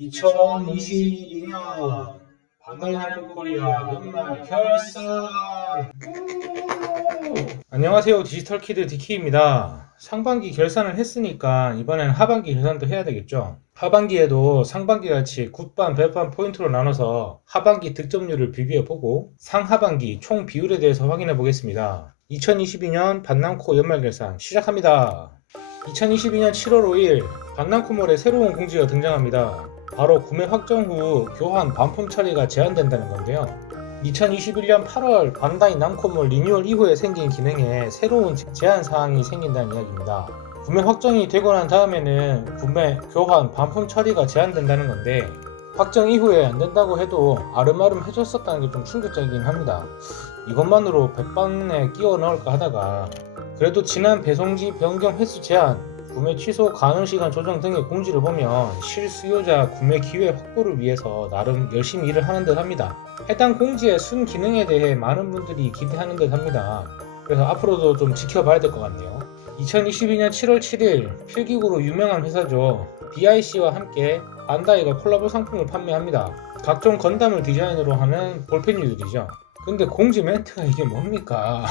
2022년 반달 할부코리아 연말 결산. 안녕하세요, 디지털키드 디키입니다. 상반기 결산을 했으니까 이번엔 하반기 결산도 해야 되겠죠. 하반기에도 상반기 같이 굿반, 배반 포인트로 나눠서 하반기 득점률을 비교해보고 상하반기 총 비율에 대해서 확인해 보겠습니다. 2022년 반남코 연말 결산 시작합니다. 2022년 7월 5일 반남코몰에 새로운 공지가 등장합니다. 바로 구매 확정 후 교환 반품 처리가 제한된다는 건데요. 2021년 8월 반다이 남코몰 리뉴얼 이후에 생긴 기능에 새로운 제한 사항이 생긴다는 이야기입니다. 구매 확정이 되고 난 다음에는 구매, 교환, 반품 처리가 제한된다는 건데 확정 이후에 안 된다고 해도 아름아름 해줬었다는 게 좀 충격적이긴 합니다. 이것만으로 100번에 끼워 넣을까 하다가 그래도 지난 배송지 변경 횟수 제한, 구매 취소 가능 시간 조정 등의 공지를 보면 실수요자 구매 기회 확보를 위해서 나름 열심히 일을 하는 듯 합니다. 해당 공지의 순 기능에 대해 많은 분들이 기대하는 듯 합니다. 그래서 앞으로도 좀 지켜봐야 될 것 같네요. 2022년 7월 7일 필기구로 유명한 회사죠. BIC와 함께 반다이가 콜라보 상품을 판매합니다. 각종 건담을 디자인으로 하는 볼펜류들이죠. 근데 공지 멘트가 이게 뭡니까?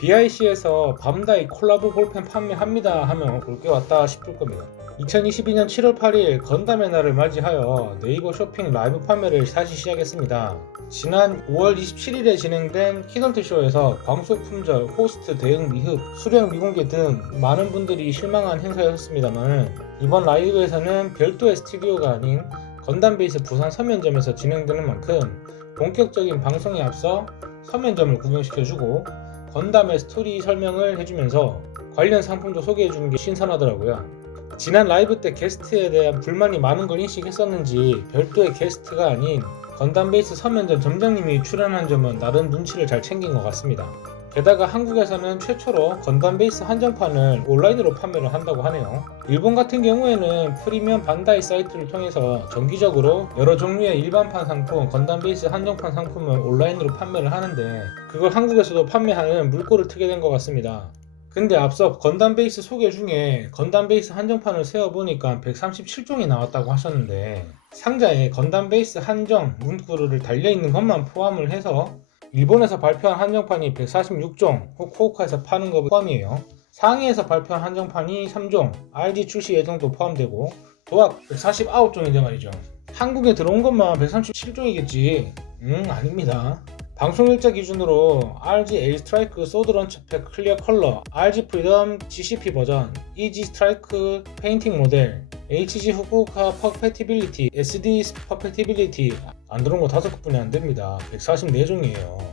BIC에서 밤다이 콜라보 볼펜 판매합니다 하면 볼 게 왔다 싶을 겁니다. 2022년 7월 8일 건담의 날을 맞이하여 네이버 쇼핑 라이브 판매를 다시 시작했습니다. 지난 5월 27일에 진행된 키던트쇼에서 광속 품절, 호스트 대응 미흡, 수량 미공개 등 많은 분들이 실망한 행사였습니다만 이번 라이브에서는 별도의 스튜디오가 아닌 건담 베이스 부산 서면점에서 진행되는 만큼 본격적인 방송에 앞서 서면점을 구경시켜주고 건담의 스토리 설명을 해주면서 관련 상품도 소개해주는 게 신선하더라고요. 지난 라이브 때 게스트에 대한 불만이 많은 걸 인식했었는지 별도의 게스트가 아닌 건담 베이스 서면점 점장님이 출연한 점은 나름 눈치를 잘 챙긴 것 같습니다. 게다가 한국에서는 최초로 건담 베이스 한정판을 온라인으로 판매를 한다고 하네요. 일본 같은 경우에는 프리미엄 반다이 사이트를 통해서 정기적으로 여러 종류의 일반판 상품, 건담 베이스 한정판 상품을 온라인으로 판매를 하는데 그걸 한국에서도 판매하는 물꼬를 트게 된 것 같습니다. 근데 앞서 건담 베이스 소개 중에 건담 베이스 한정판을 세어보니까 137종이 나왔다고 하셨는데 상자에 건담 베이스 한정 문구를 달려있는 것만 포함을 해서 일본에서 발표한 한정판이 146종, 후쿠오카에서 파는 거 포함이에요. 상해에서 발표한 한정판이 3종, RG 출시 예정도 포함되고 도합 149종인데 말이죠. 한국에 들어온 것만 137종이겠지. 아닙니다. 방송 일자 기준으로 RG A 스트라이크 소드 런처 팩 클리어 컬러, RG 프리덤 GCP 버전, EG 스트라이크 페인팅 모델, HG 후쿠오카 퍼펙티빌리티, SD 퍼펙티빌리티 안 들어온 거 5개뿐이 안 됩니다. 144종이에요.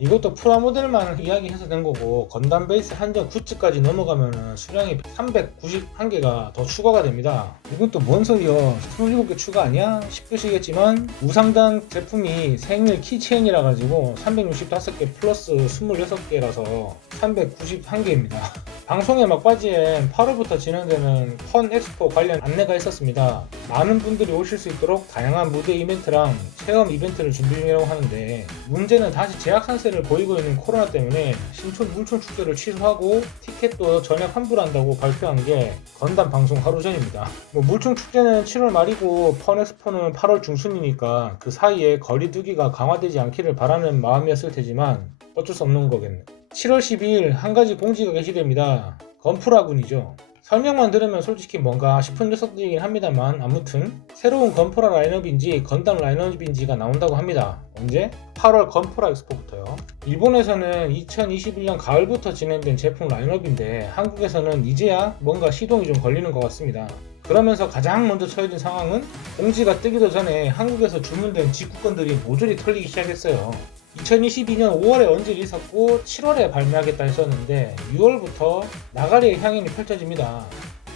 이것도 프라모델만 이야기해서 된 거고 건담 베이스 한정 굿즈까지 넘어가면 수량이 391개가 더 추가가 됩니다. 이건 또 뭔 소리여? 27개 추가 아니야? 싶으시겠지만 우상단 제품이 생일 키체인이라 가지고 365개 플러스 26개라서 391개입니다. 방송의 막바지엔 8월부터 진행되는 펀 엑스포 관련 안내가 있었습니다. 많은 분들이 오실 수 있도록 다양한 무대 이벤트랑 체험 이벤트를 준비 중이라고 하는데 문제는 다시 제약 산세를 보이고 있는 코로나 때문에 신촌 물촌 축제를 취소하고 티켓도 전액 환불한다고 발표한 게 건담 방송 하루 전입니다. 물촌 축제는 7월 말이고 펀 엑스포는 8월 중순이니까 그 사이에 거리 두기가 강화되지 않기를 바라는 마음이었을 테지만 어쩔 수 없는 거겠네. 7월 12일 한 가지 공지가 게시됩니다. 건프라군이죠. 설명만 들으면 솔직히 뭔가 싶은 녀석들이긴 합니다만 아무튼 새로운 건프라 라인업인지 건담 라인업인지가 나온다고 합니다. 언제? 8월 건프라 엑스포부터요. 일본에서는 2021년 가을부터 진행된 제품 라인업인데 한국에서는 이제야 뭔가 시동이 좀 걸리는 것 같습니다. 그러면서 가장 먼저 처해진 상황은 공지가 뜨기도 전에 한국에서 주문된 직구건들이 모조리 털리기 시작했어요. 2022년 5월에 언질이 있었고 7월에 발매하겠다 했었는데 6월부터 나가리의 향연이 펼쳐집니다.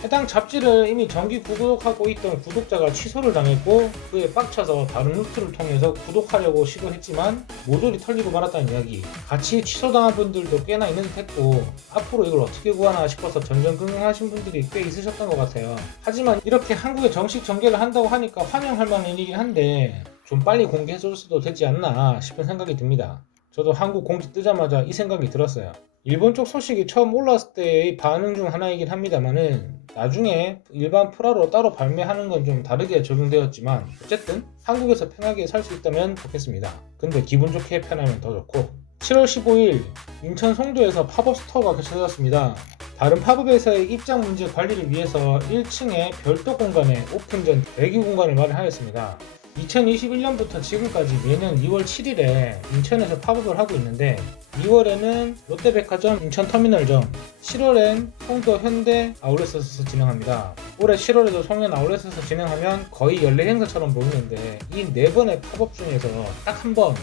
해당 잡지를 이미 정기 구독하고 있던 구독자가 취소를 당했고 그에 빡쳐서 다른 루트를 통해서 구독하려고 시도했지만 모조리 털리고 말았다는 이야기. 같이 취소당한 분들도 꽤나 있는 듯 했고 앞으로 이걸 어떻게 구하나 싶어서 전전긍긍하신 분들이 꽤 있으셨던 것 같아요. 하지만 이렇게 한국에 정식 전개를 한다고 하니까 환영할 만한 일이긴 한데 좀 빨리 공개해줬어도 되지 않나 싶은 생각이 듭니다. 저도 한국 공지 뜨자마자 이 생각이 들었어요. 일본 쪽 소식이 처음 올라왔을 때의 반응 중 하나이긴 합니다만은 나중에 일반 프라로 따로 발매하는 건 좀 다르게 적용되었지만 어쨌든 한국에서 편하게 살 수 있다면 좋겠습니다. 근데 기분 좋게 편하면 더 좋고. 7월 15일 인천 송도에서 팝업 스토어가 개최되었습니다. 다른 팝업에서의 입장 문제 관리를 위해서 1층에 별도 공간에 오픈 전 대기 공간을 마련하였습니다. 2021년부터 지금까지 매년 2월 7일에 인천에서 팝업을 하고 있는데 2월에는 롯데백화점 인천터미널점, 7월엔 송도 현대 아울렛에서 진행합니다. 올해 7월에도 송년 아울렛에서 진행하면 거의 연례 행사처럼 보이는데 이 4번의 팝업 중에서 딱 한 번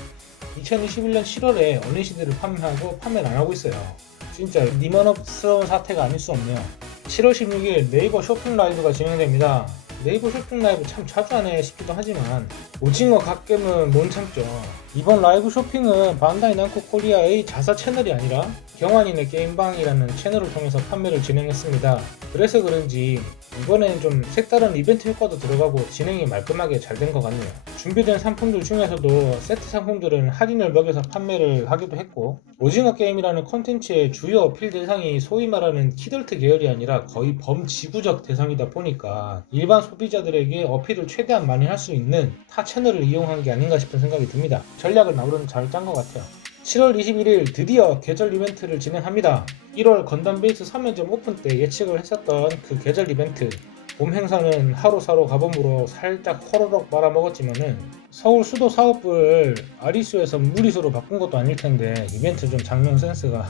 2021년 7월에 어린이시대를 판매하고 판매를 안 하고 있어요. 진짜 니먼업스러운 사태가 아닐 수 없네요. 7월 16일 네이버 쇼핑 라이브가 진행됩니다. 네이버 쇼핑 라이브 참 자주 하네 싶기도 하지만 오징어 갓겜은 못 참죠. 이번 라이브 쇼핑은 반다이 남코 코리아의 자사 채널이 아니라 경환이네 게임방이라는 채널을 통해서 판매를 진행했습니다. 그래서 그런지 이번에는 좀 색다른 이벤트 효과도 들어가고 진행이 말끔하게 잘 된 것 같네요. 준비된 상품들 중에서도 세트 상품들은 할인을 먹여서 판매를 하기도 했고 오징어 게임이라는 콘텐츠의 주요 어필 대상이 소위 말하는 키덜트 계열이 아니라 거의 범지구적 대상이다 보니까 일반 소비자들에게 어필을 최대한 많이 할 수 있는 타 채널을 이용한 게 아닌가 싶은 생각이 듭니다. 전략을 나름 잘 짠 것 같아요. 7월 21일 드디어 계절 이벤트를 진행합니다. 1월 건담 베이스 3연점 오픈 때 예측을 했었던 그 계절 이벤트 봄 행사는 하루사로 가봄으로 살짝 호로록 말아먹었지만은 서울 수도 사업부를 아리수에서 무리수로 바꾼 것도 아닐 텐데 이벤트 좀 장면 센스가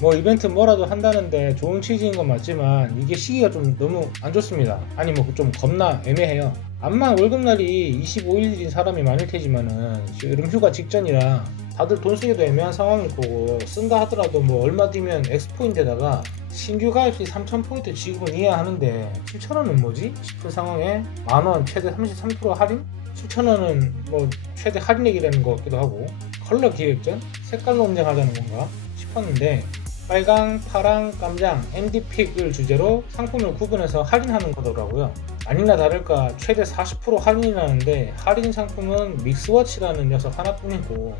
뭐 이벤트 뭐라도 한다는데 좋은 취지인 건 맞지만 이게 시기가 좀 너무 안 좋습니다. 아니 뭐 좀 겁나 애매해요. 암만 월급날이 25일인 사람이 많을 테지만은 여름 휴가 직전이라 다들 돈 쓰기도 애매한 상황일 거고 쓴다 하더라도 뭐 얼마 뒤면 엑스포인데다가 신규 가입 시 3,000포인트 지급은 이해야 하는데 7,000원은 뭐지? 싶은 상황에 만원 최대 33% 할인? 7,000원은 뭐 최대 할인액이라는 것 같기도 하고 컬러 기획전? 색깔 논쟁하자는 건가 싶었는데 빨강, 파랑, 깜장, MD픽을 주제로 상품을 구분해서 할인하는 거더라고요. 아니나 다를까 최대 40% 할인이 나는데 할인 상품은 믹스워치라는 녀석 하나뿐이고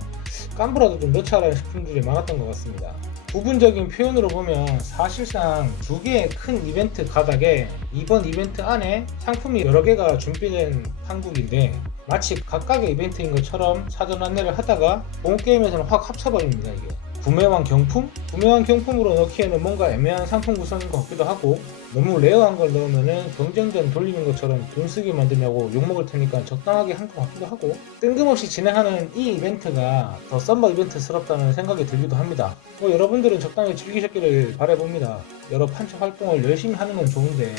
깜부라도 좀 넣자라는 제품들이 많았던 것 같습니다. 부분적인 표현으로 보면 사실상 두 개의 큰 이벤트 가닥에 이번 이벤트 안에 상품이 여러 개가 준비된 한국인데 마치 각각의 이벤트인 것처럼 사전 안내를 하다가 본 게임에서는 확 합쳐버립니다. 이게 구매왕 경품? 구매왕 경품으로 넣기에는 뭔가 애매한 상품 구성인 것 같기도 하고 너무 레어한 걸 넣으면은 경쟁전 돌리는 것처럼 돈 쓰게 만드냐고 욕먹을 테니까 적당하게 한 것 같기도 하고 뜬금없이 진행하는 이 이벤트가 더 썸머 이벤트스럽다는 생각이 들기도 합니다. 뭐 여러분들은 적당히 즐기셨기를 바라봅니다. 여러 판처 활동을 열심히 하는 건 좋은데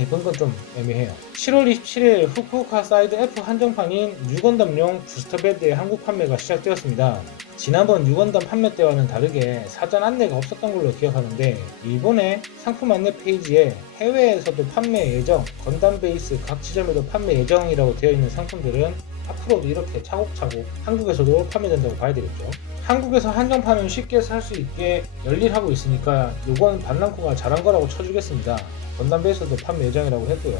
이번 건 좀 애매해요. 7월 27일 후쿠오카 사이드 F 한정판인 6건담용 부스터배드의 한국 판매가 시작되었습니다. 지난번 6건담 판매 때와는 다르게 사전 안내가 없었던 걸로 기억하는데 일본의 상품 안내 페이지에 해외에서도 판매 예정, 건담 베이스 각 지점에도 판매 예정이라고 되어 있는 상품들은 앞으로도 이렇게 차곡차곡 한국에서도 판매된다고 봐야 되겠죠. 한국에서 한정판은 쉽게 살 수 있게 열일하고 있으니까 요건 반남코가 잘한 거라고 쳐주겠습니다. 건담 베이스도 판매 예정이라고 했고요.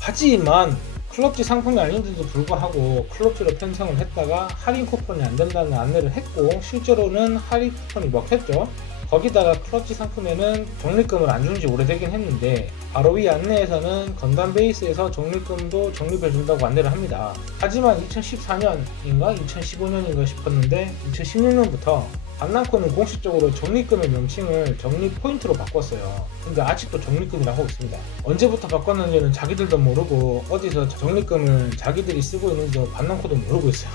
하지만 클럽지 상품이 아닌데도 불구하고 클럽지로 편성을 했다가 할인 쿠폰이 안 된다는 안내를 했고 실제로는 할인 쿠폰이 먹혔죠. 거기다가 클럽지 상품에는 적립금을 안 준 지 오래되긴 했는데 바로 위 안내에서는 건담 베이스에서 적립금도 적립해준다고 안내를 합니다. 하지만 2014년인가 2015년인가 싶었는데 2016년부터 반남코는 공식적으로 적립금의 명칭을 적립 포인트로 바꿨어요. 근데 아직도 적립금이라고 하고 있습니다. 언제부터 바꿨는지는 자기들도 모르고 어디서 적립금을 자기들이 쓰고 있는지도 반남코도 모르고 있어요.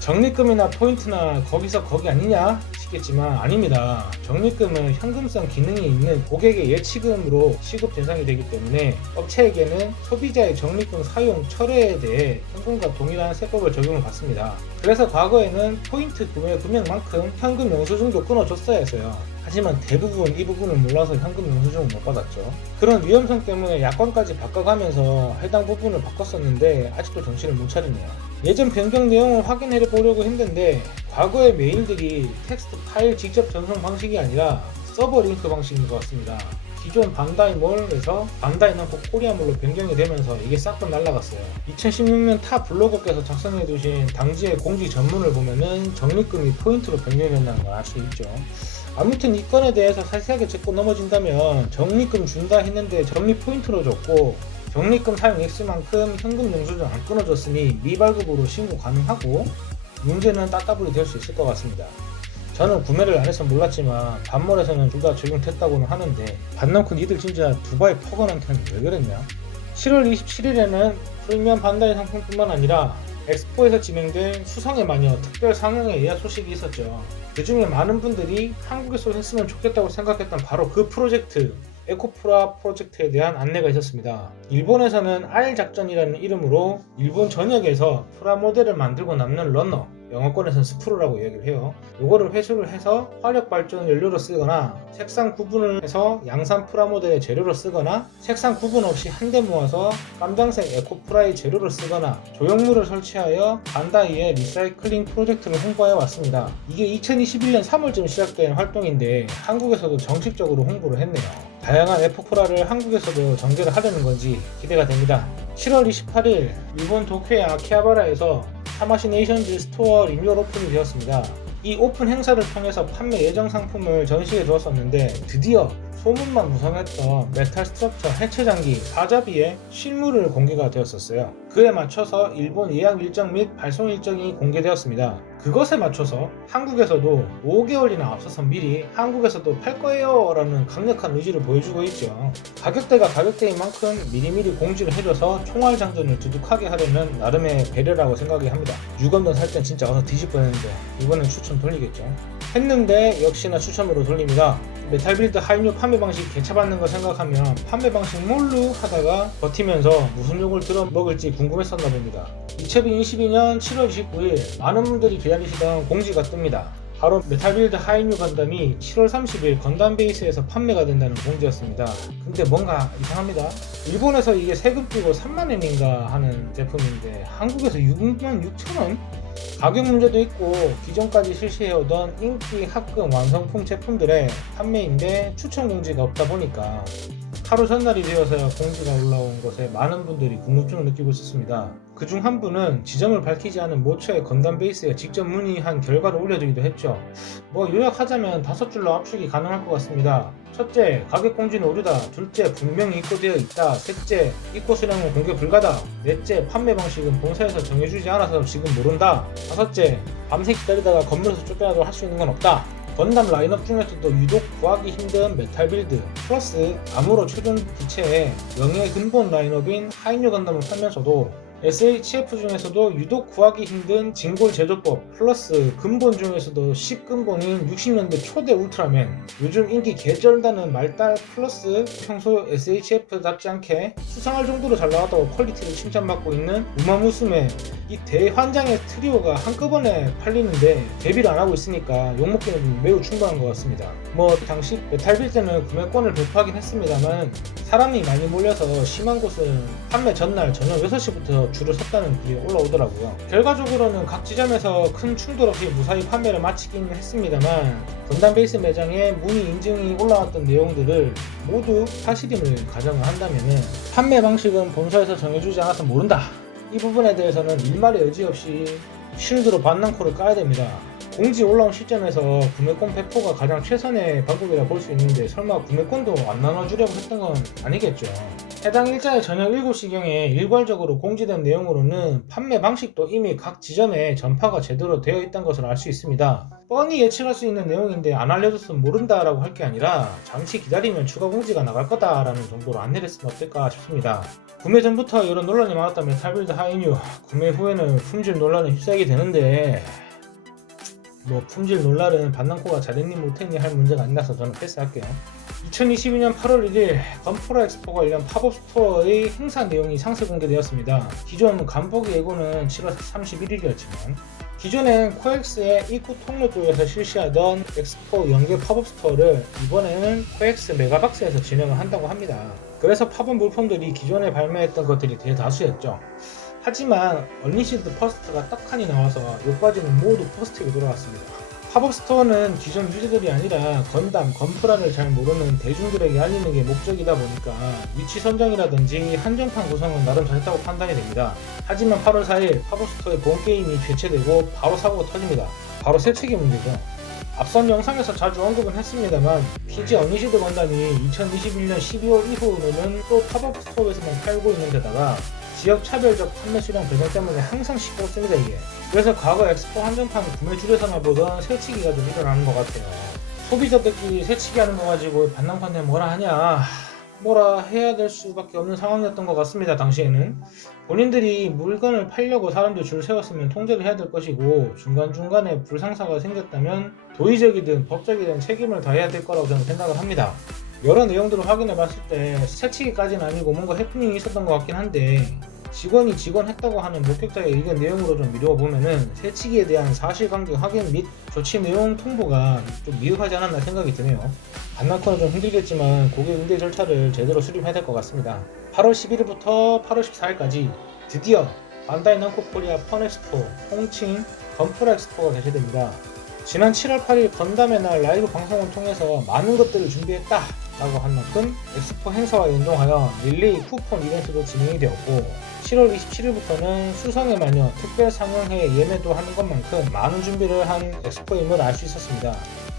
적립금이나 포인트나 거기서 거기 아니냐 싶겠지만 아닙니다. 적립금은 현금성 기능이 있는 고객의 예치금으로 시급 대상이 되기 때문에 업체에게는 소비자의 적립금 사용 철회에 대해 현금과 동일한 세법을 적용을 받습니다. 그래서 과거에는 포인트 구매 금액만큼 현금 영수증도 끊어줬어야 했어요. 하지만 대부분 이 부분을 몰라서 현금 영수증을 못 받았죠. 그런 위험성 때문에 약관까지 바꿔가면서 해당 부분을 바꿨었는데 아직도 정신을 못 차리네요. 예전 변경 내용을 확인해 보려고 했는데 과거의 메일들이 텍스트 파일 직접 전송 방식이 아니라 서버 링크 방식인 것 같습니다. 기존 반다이몰에서 반다이 남코 코리아몰로 변경이 되면서 이게 싹 다 날라갔어요. 2016년 타 블로거께서 작성해두신 당지의 공지 전문을 보면은 적립금이 포인트로 변경된다는 걸 알 수 있죠. 아무튼 이 건에 대해서 자세하게 짚고 넘어진다면 적립금 준다 했는데 적립 포인트로 줬고 적립금 사용 액수만큼 현금 영수증 안 끊어줬으니 미발급으로 신고 가능하고 문제는 따따블이 될 수 있을 것 같습니다. 저는 구매를 안 해서 몰랐지만 반몰에서는 둘 다 적용됐다고는 하는데 반남코 니들 진짜 두바이 퍼거한테는 왜 그랬냐? 7월 27일에는 프리미엄 반다이 상품뿐만 아니라 엑스포에서 진행된 수성의 마녀 특별 상영회 예약 소식이 있었죠. 그 중에 많은 분들이 한국에서 했으면 좋겠다고 생각했던 바로 그 프로젝트 에코프라 프로젝트에 대한 안내가 있었습니다. 일본에서는 R 작전이라는 이름으로 일본 전역에서 프라모델을 만들고 남는 러너, 영어권에서는 스프루라고 얘기를 해요. 요거를 회수를 해서 화력 발전 연료로 쓰거나 색상 구분을 해서 양산 프라모델의 재료로 쓰거나 색상 구분 없이 한데 모아서 깜장색 에코프라의 재료를 쓰거나 조형물을 설치하여 반다이의 리사이클링 프로젝트를 홍보해 왔습니다. 이게 2021년 3월쯤 시작된 활동인데 한국에서도 정식적으로 홍보를 했네요. 다양한 에코프라를 한국에서도 전개를 하려는 건지 기대가 됩니다. 7월 28일 일본 도쿄의 아키하바라에서 타마시 네이션즈 스토어 리뉴얼 오픈이 되었습니다. 이 오픈 행사를 통해서 판매 예정 상품을 전시해 두었었는데 드디어 소문만 무성했던 메탈 스트럭처 해체 장기 4자비의 실물을 공개가 되었었어요. 그에 맞춰서 일본 예약 일정 및 발송 일정이 공개되었습니다. 그것에 맞춰서 한국에서도 5개월이나 앞서서 미리 한국에서도 팔 거예요 라는 강력한 의지를 보여주고 있죠. 가격대가 가격대인 만큼 미리미리 공지를 해줘서 총알 장전을 두둑하게 하려는 나름의 배려라고 생각이 합니다. 6원돈 살 땐 진짜 어서 뒤질 뻔했는데 이번엔 추천 돌리겠죠. 했는데 역시나 추첨으로 돌립니다. 메탈빌드 하이뉴 판매 방식 개차받는 거 생각하면 판매 방식 뭘로 하다가 버티면서 무슨 욕을 들어먹을지 궁금했었나 봅니다. 2022년 7월 29일 많은 분들이 기다리시던 공지가 뜹니다. 바로 메탈빌드 하이뉴 건담이 7월 30일 건담 베이스에서 판매가 된다는 공지였습니다. 근데 뭔가 이상합니다. 일본에서 이게 세금 띄고 3만엔인가 하는 제품인데 한국에서 66,000원? 가격 문제도 있고 기존까지 실시해오던 인기 합금 완성품 제품들의 판매인데 추천 공지가 없다 보니까 하루 전날이 되어서야 공지가 올라온 것에 많은 분들이 궁금증을 느끼고 있었습니다. 그중 한 분은 지점을 밝히지 않은 모처의 건담 베이스에 직접 문의한 결과를 올려주기도 했죠. 뭐 요약하자면 5줄로 압축이 가능할 것 같습니다. 첫째, 가격 공지는 오류다. 둘째, 분명히 입고되어 있다. 셋째, 입고 수량은 공개 불가다. 넷째, 판매 방식은 본사에서 정해주지 않아서 지금 모른다. 다섯째, 밤새 기다리다가 건물에서 쫓겨나도 할 수 있는 건 없다. 건담 라인업 중에서도 유독 구하기 힘든 메탈 빌드 플러스 아무로 최종 부채의 명예 근본 라인업인 하이뉴 건담을 팔면서도 SHF 중에서도 유독 구하기 힘든 진골 제조법 플러스 근본 중에서도 10근본인 60년대 초대 울트라맨 요즘 인기 개쩔다는 말달 플러스 평소 SHF답지 않게 수상할 정도로 잘 나왔다고 퀄리티를 칭찬받고 있는 우마무스메 이 대환장의 트리오가 한꺼번에 팔리는데 데뷔를 안하고 있으니까 욕먹기는 매우 충분한 것 같습니다. 뭐 당시 메탈빌 때는 구매권을 배포하긴 했습니다만 사람이 많이 몰려서 심한 곳은 판매 전날 저녁 6시부터 줄을 섰다는 글이 올라오더라고요. 결과적으로는 각 지점에서 큰 충돌 없이 무사히 판매를 마치긴 했습니다만 건담 베이스 매장에 문의 인증이 올라왔던 내용들을 모두 사실임을 가정을 한다면 판매 방식은 본사에서 정해주지 않아서 모른다. 이 부분에 대해서는 일말의 여지 없이 쉴드로 반낭코를 까야 됩니다. 공지 올라온 시점에서 구매권 배포가 가장 최선의 방법이라 볼 수 있는데 설마 구매권도 안 나눠주려고 했던 건 아니겠죠. 해당 일자의 저녁 7시경에 일괄적으로 공지된 내용으로는 판매 방식도 이미 각 지점에 전파가 제대로 되어 있다는 것을 알 수 있습니다. 뻔히 예측할 수 있는 내용인데 안 알려줬으면 모른다라고 할 게 아니라 잠시 기다리면 추가 공지가 나갈 거다라는 정도로 안내를 했으면 어떨까 싶습니다. 구매 전부터 이런 논란이 많았던 메탈빌드 하이뉴 구매 후에는 품질 논란에 휩싸이게 되는데 뭐 품질 논란은 반낭코가 잘했니 못했니 할 문제가 아니라서 저는 패스할게요. 2022년 8월 1일 건프라 엑스포 관련 팝업 스토어의 행사 내용이 상세 공개되었습니다. 기존 간보기 예고는 7월 31일이었지만 기존엔 코엑스의 입구 통로 쪽에서 실시하던 엑스포 연계 팝업 스토어를 이번에는 코엑스 메가박스에서 진행을 한다고 합니다. 그래서 팝업 물품들이 기존에 발매했던 것들이 대다수였죠. 하지만 언리시드 퍼스트가 떡하니 나와서 요까지는 모두 포스트에 돌아왔습니다. 팝업 스토어는 기존 유저들이 아니라 건담, 건프라를 잘 모르는 대중들에게 알리는 게 목적이다 보니까 위치 선정이라든지 한정판 구성은 나름 잘했다고 판단이 됩니다. 하지만 8월 4일 팝업 스토어의 본 게임이 개최되고 바로 사고가 터집니다. 바로 세척이 문제죠. 앞선 영상에서 자주 언급은 했습니다만 PG 어니시드 건담이 2021년 12월 이후로는 또 팝업 스토어에서만 팔고 있는 데다가 지역 차별적 판매 수량 배정 때문에 항상 시끄럽습니다 이게. 그래서 과거 엑스포 한정판 구매줄에서만 보던 새치기가 좀 일어나는 것 같아요. 소비자들끼리 새치기 하는 거 가지고 반납한테 뭐라 하냐, 뭐라 해야 될 수밖에 없는 상황이었던 것 같습니다. 당시에는 본인들이 물건을 팔려고 사람들 줄 세웠으면 통제를 해야 될 것이고, 중간중간에 불상사가 생겼다면 도의적이든 법적이든 책임을 다해야 될 거라고 저는 생각을 합니다. 여러 내용들을 확인해 봤을 때 새치기까지는 아니고 뭔가 해프닝이 있었던 것 같긴 한데, 직원이 했다고 하는 목격자의 의견 내용으로 좀 미뤄보면은 새치기에 대한 사실관계 확인 및 조치 내용 통보가 좀 미흡하지 않았나 생각이 드네요. 반납권은 좀 힘들겠지만 고객 응대 절차를 제대로 수립해야 될 것 같습니다. 8월 11일부터 8월 14일까지 드디어 반다이 남코 코리아 펀엑스포 홍칭 건프라 엑스포가 개최됩니다. 지난 7월 8일 건담의 날 라이브 방송을 통해서 많은 것들을 준비했다 라고 한 만큼 엑스포 행사와 연동하여 릴레이 쿠폰 이벤트도 진행이 되었고, 7월 27일부터는 수성의 마녀 특별 상영회 예매도 하는 것만큼 많은 준비를 한 엑스포임을 알 수 있었습니다.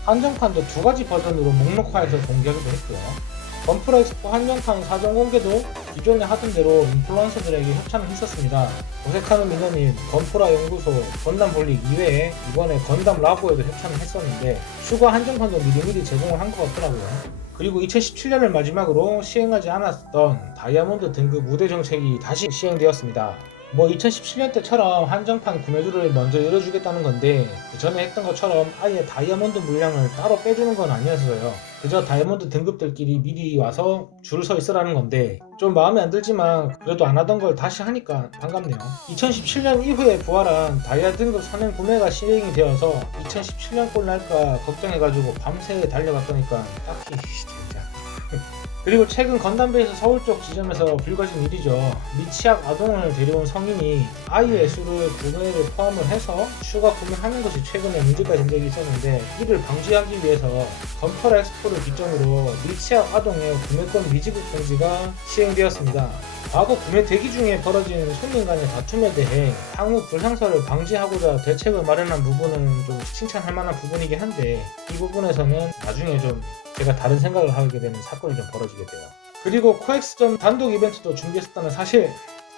한정판도 두 가지 버전으로 목록화해서 공개하기도 했고요. 건프라 엑스포 한정판 사전 공개도 기존에 하던 대로 인플루언서들에게 협찬을 했었습니다. 도색하는 미녀님, 건프라 연구소, 건담 볼릭 이외에 이번에 건담 라보에도 협찬을 했었는데 추가 한정판도 미리미리 제공을 한 것 같더라고요. 그리고 2017년을 마지막으로 시행하지 않았던 다이아몬드 등급 우대 정책이 다시 시행되었습니다. 2017년 때처럼 한정판 구매주를 먼저 열어주겠다는 건데, 그 전에 했던 것처럼 아예 다이아몬드 물량을 따로 빼주는 건 아니었어요. 그저 다이아몬드 등급들끼리 미리 와서 줄 서 있으라는 건데, 좀 마음에 안 들지만 그래도 안 하던 걸 다시 하니까 반갑네요. 2017년 이후에 부활한 다이아 등급 선행 구매가 시행이 되어서 2017년 꼴 날까 걱정해가지고 밤새 달려갔더니까 딱히 진짜. 그리고 최근 건담베이스 서울 쪽 지점에서 불거진 일이죠. 미취학 아동을 데려온 성인이 아이의 수를 구매를 포함을 해서 추가 구매하는 것이 최근에 문제가 된 적이 있었는데, 이를 방지하기 위해서 건프라 엑스포를 기점으로 미취학 아동의 구매권 미지급 공지가 시행되었습니다. 과거 구매 대기 중에 벌어진 손님 간의 다툼에 대해 향후 불상사를 방지하고자 대책을 마련한 부분은 좀 칭찬할 만한 부분이긴 한데, 이 부분에서는 나중에 좀 제가 다른 생각을 하게 되는 사건이 좀 벌어지게 돼요. 그리고 코엑스전 단독 이벤트도 준비했었다는 사실,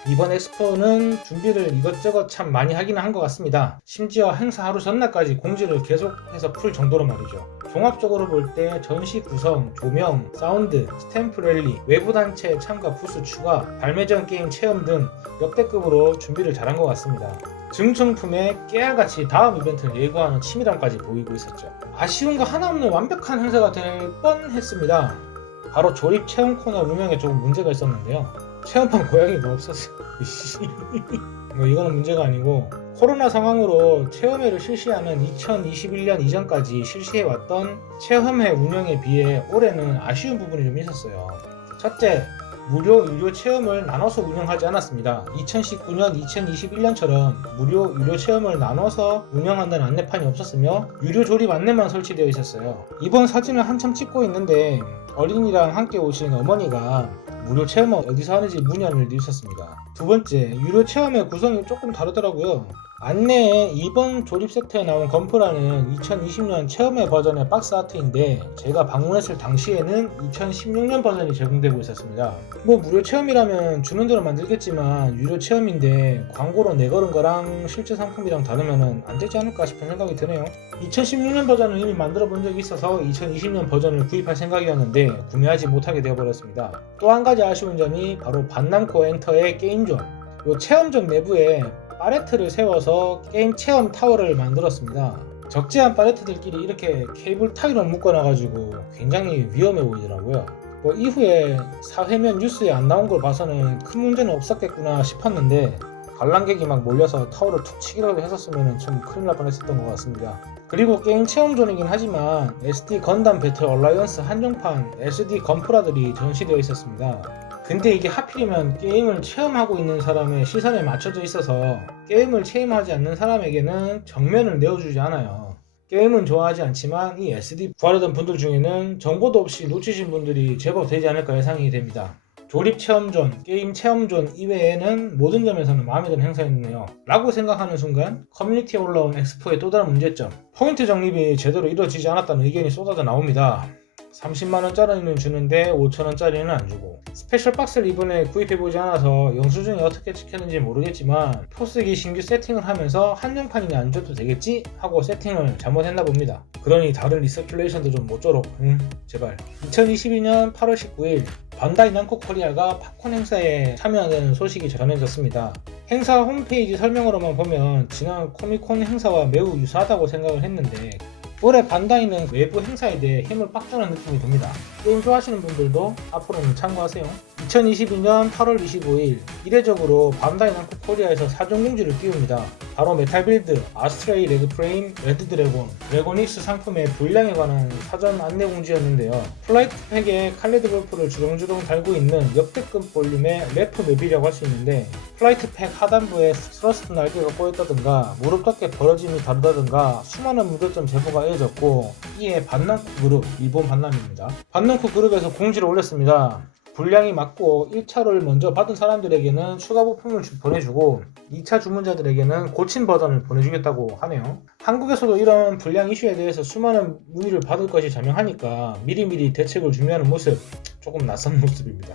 이번 엑스포는 준비를 이것저것 참 많이 하기는 한 것 같습니다. 심지어 행사 하루 전날까지 공지를 계속해서 풀 정도로 말이죠. 종합적으로 볼 때 전시 구성, 조명, 사운드, 스탬프 랠리, 외부 단체 참가 부스 추가, 발매 전 게임 체험 등 역대급으로 준비를 잘한 것 같습니다. 증정품에 깨알같이 다음 이벤트를 예고하는 치밀함까지 보이고 있었죠. 아쉬운 거 하나 없는 완벽한 행사가 될 뻔했습니다. 바로 조립 체험 코너 운영에 조금 문제가 있었는데요. 체험판 고양이가 없었어요. 이거는 문제가 아니고, 코로나 상황으로 체험회를 실시하는 2021년 이전까지 실시해왔던 체험회 운영에 비해 올해는 아쉬운 부분이 좀 있었어요. 첫째, 무료 유료 체험을 나눠서 운영하지 않았습니다. 2019년 2021년처럼 무료 유료 체험을 나눠서 운영한다는 안내판이 없었으며 유료 조립 안내만 설치되어 있었어요. 이번 사진을 한참 찍고 있는데 어린이랑 함께 오신 어머니가 무료 체험을 어디서 하는지 문의를 드렸었습니다. 두 번째, 유료 체험의 구성이 조금 다르더라고요. 안내에 2번 조립 세트에 나온 건프라는 2020년 체험회 버전의 박스 아트인데, 제가 방문했을 당시에는 2016년 버전이 제공되고 있었습니다. 무료 체험이라면 주는 대로 만들겠지만 유료 체험인데 광고로 내걸은 거랑 실제 상품이랑 다르면 안 되지 않을까 싶은 생각이 드네요. 2016년 버전은 이미 만들어 본 적이 있어서 2020년 버전을 구입할 생각이었는데 구매하지 못하게 되어버렸습니다. 또 한 가지 아쉬운 점이 바로 반남코 엔터의 게임존. 이 체험존 내부에 팔레트를 세워서 게임 체험 타워를 만들었습니다. 적재한 팔레트들끼리 이렇게 케이블 타이로 묶어놔가지고 굉장히 위험해 보이더라고요. 이후에 사회면 뉴스에 안 나온 걸 봐서는 큰 문제는 없었겠구나 싶었는데, 관람객이 막 몰려서 타워를 툭 치기라도 했었으면 좀 큰일 날 뻔했었던 것 같습니다. 그리고 게임 체험존이긴 하지만 SD 건담 배틀 얼라이언스 한정판 SD 건프라들이 전시되어 있었습니다. 근데 이게 하필이면 게임을 체험하고 있는 사람의 시선에 맞춰져 있어서 게임을 체험하지 않는 사람에게는 정면을 내어주지 않아요. 게임은 좋아하지 않지만 이 SD 구하려던 분들 중에는 정보도 없이 놓치신 분들이 제법 되지 않을까 예상이 됩니다. 조립 체험존, 게임 체험존 이외에는 모든 점에서는 마음에 드는 행사였네요 라고 생각하는 순간 커뮤니티에 올라온 엑스포의 또 다른 문제점, 포인트 적립이 제대로 이루어지지 않았다는 의견이 쏟아져 나옵니다. 30만원짜리는 주는데 5천원짜리는 안 주고, 스페셜 박스를 이번에 구입해보지 않아서 영수증이 어떻게 찍혔는지 모르겠지만 포스기 신규 세팅을 하면서 한정판이니 안 줘도 되겠지? 하고 세팅을 잘못했나 봅니다. 그러니 다른 리서큘레이션도 좀 모쪼록 제발. 2022년 8월 19일 반다이 남코 코리아가 팝콘 행사에 참여하는 소식이 전해졌습니다. 행사 홈페이지 설명으로만 보면 지난 코미콘 행사와 매우 유사하다고 생각을 했는데 올해 반다이는 외부 행사에 대해 힘을 빡 주는 느낌이 듭니다. 게임 좋아하시는 분들도 앞으로는 참고하세요. 2022년 8월 25일 이례적으로 반다이 남코 코리아에서 사전공지를 띄웁니다. 바로 메탈빌드, 아스트레이 레드프레임, 레드드래곤, 드래곤익스 상품의 분량에 관한 사전 안내 공지였는데요. 플라이트 팩에 칼레드 골프를 주렁주렁 달고 있는 역대급 볼륨의 래프 맵이라고 할 수 있는데, 플라이트 팩 하단부에 스러스트 날개가 꼬였다든가 무릎 덮개 벌어짐이 다르다든가 수많은 문제점 제보가 이어졌고, 이에 반남쿠 그룹, 일본 반남입니다. 반남쿠 그룹에서 공지를 올렸습니다. 분량이 맞고 1차를 먼저 받은 사람들에게는 추가 부품을 보내주고 2차 주문자들에게는 고친 버전을 보내주겠다고 하네요. 한국에서도 이런 분량 이슈에 대해서 수많은 문의를 받을 것이 자명하니까 미리미리 대책을 준비하는 모습, 조금 낯선 모습입니다.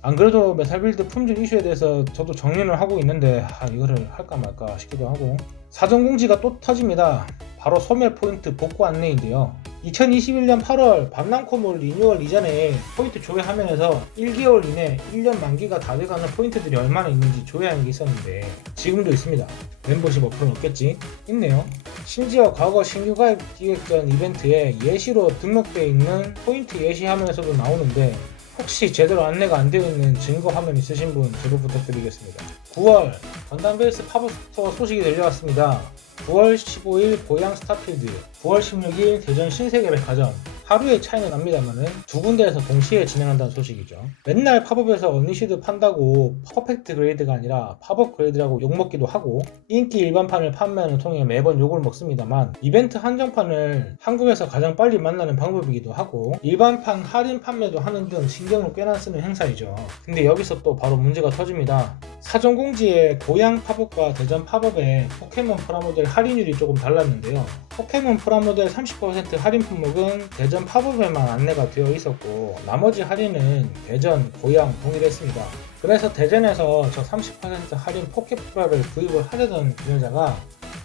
안 그래도 메탈빌드 품질 이슈에 대해서 저도 정리를 하고 있는데 이거를 할까 말까 싶기도 하고, 사전 공지가 또 터집니다. 바로 소멸 포인트 복구 안내인데요. 2021년 8월 밤남코몰 리뉴얼 이전에 포인트 조회 화면에서 1개월 이내 1년 만기가 다 돼가는 포인트들이 얼마나 있는지 조회하는 게 있었는데 지금도 있습니다. 멤버십 어플은 없겠지? 있네요. 심지어 과거 신규 가입 기획전 이벤트에 예시로 등록되어 있는 포인트 예시 화면에서도 나오는데, 혹시 제대로 안내가 안 되어 있는 증거 화면 있으신 분 제보 부탁드리겠습니다. 9월 건담 베이스 팝업 스토어 소식이 들려왔습니다. 9월 15일 고양 스타필드, 9월 16일 대전 신세계백화점, 하루의 차이는 납니다만은 두 군데에서 동시에 진행한다는 소식이죠. 맨날 팝업에서 언리시드 판다고 퍼펙트 그레이드가 아니라 팝업 그레이드라고 욕먹기도 하고, 인기 일반판을 판매하는 통에 매번 욕을 먹습니다만 이벤트 한정판을 한국에서 가장 빨리 만나는 방법이기도 하고 일반판 할인 판매도 하는 등 신경을 꽤나 쓰는 행사이죠. 근데 여기서 또 바로 문제가 터집니다. 사전 공지에 고양 팝업과 대전 팝업의 포켓몬 프라모델 할인율이 조금 달랐는데요. 포켓몬 프라모델 30% 할인 품목은 대전 팝업에만 안내가 되어 있었고 나머지 할인은 대전, 고양 동일했습니다. 그래서 대전에서 저 30% 할인 포켓프라를 구입을 하려던 구매자가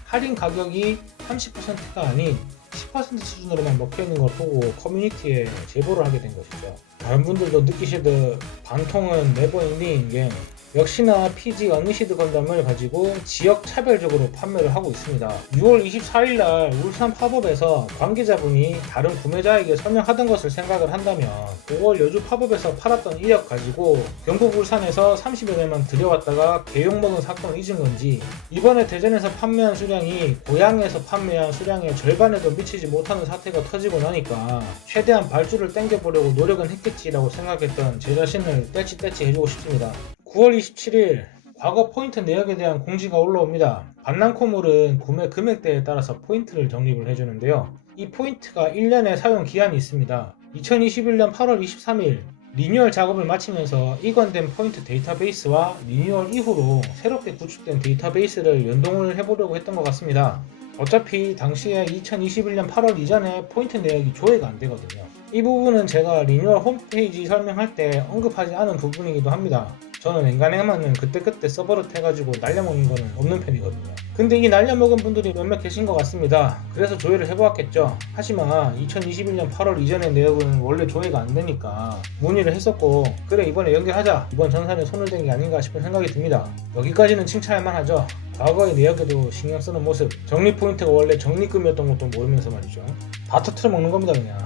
할인 가격이 30%가 아닌 10% 수준으로만 먹혀있는 걸 보고 커뮤니티에 제보를 하게 된 것이죠. 다른 분들도 느끼시듯 반통은 네버 엔딩인 게, 역시나 PG 언리시드 건담을 가지고 지역 차별적으로 판매를 하고 있습니다. 6월 24일날 울산 팝업에서 관계자분이 다른 구매자에게 설명하던 것을 생각을 한다면 5월 여주 팝업에서 팔았던 이력 가지고 경북 울산에서 30여 대만 들여왔다가 개욕먹은 사건을 잊은 건지, 이번에 대전에서 판매한 수량이 고양에서 판매한 수량의 절반에도 미치지 못하는 사태가 터지고 나니까 최대한 발주를 당겨보려고 노력은 했겠지라고 생각했던 제 자신을 떼치 해주고 싶습니다. 9월 27일 과거 포인트 내역에 대한 공지가 올라옵니다. 반남코몰은 구매 금액대에 따라서 포인트를 적립을 해주는데요. 이 포인트가 1년의 사용 기한이 있습니다. 2021년 8월 23일 리뉴얼 작업을 마치면서 이관된 포인트 데이터베이스와 리뉴얼 이후로 새롭게 구축된 데이터베이스를 연동을 해보려고 했던 것 같습니다. 어차피 당시에 2021년 8월 이전에 포인트 내역이 조회가 안 되거든요. 이 부분은 제가 리뉴얼 홈페이지 설명할 때 언급하지 않은 부분이기도 합니다. 저는 엔간해만은 그때그때 서버를 해가지고 날려먹는 거는 없는 편이거든요. 근데 이 날려먹은 분들이 몇몇 계신 것 같습니다. 그래서 조회를 해보았겠죠. 하지만 2021년 8월 이전의 내역은 원래 조회가 안 되니까 문의를 했었고, 그래 이번에 연결하자, 이번 전산에 손을 댄 게 아닌가 싶은 생각이 듭니다. 여기까지는 칭찬할만 하죠. 과거의 내역에도 신경 쓰는 모습, 적립 포인트가 원래 적립금이었던 것도 모르면서 말이죠. 다 터트려 먹는 겁니다 그냥.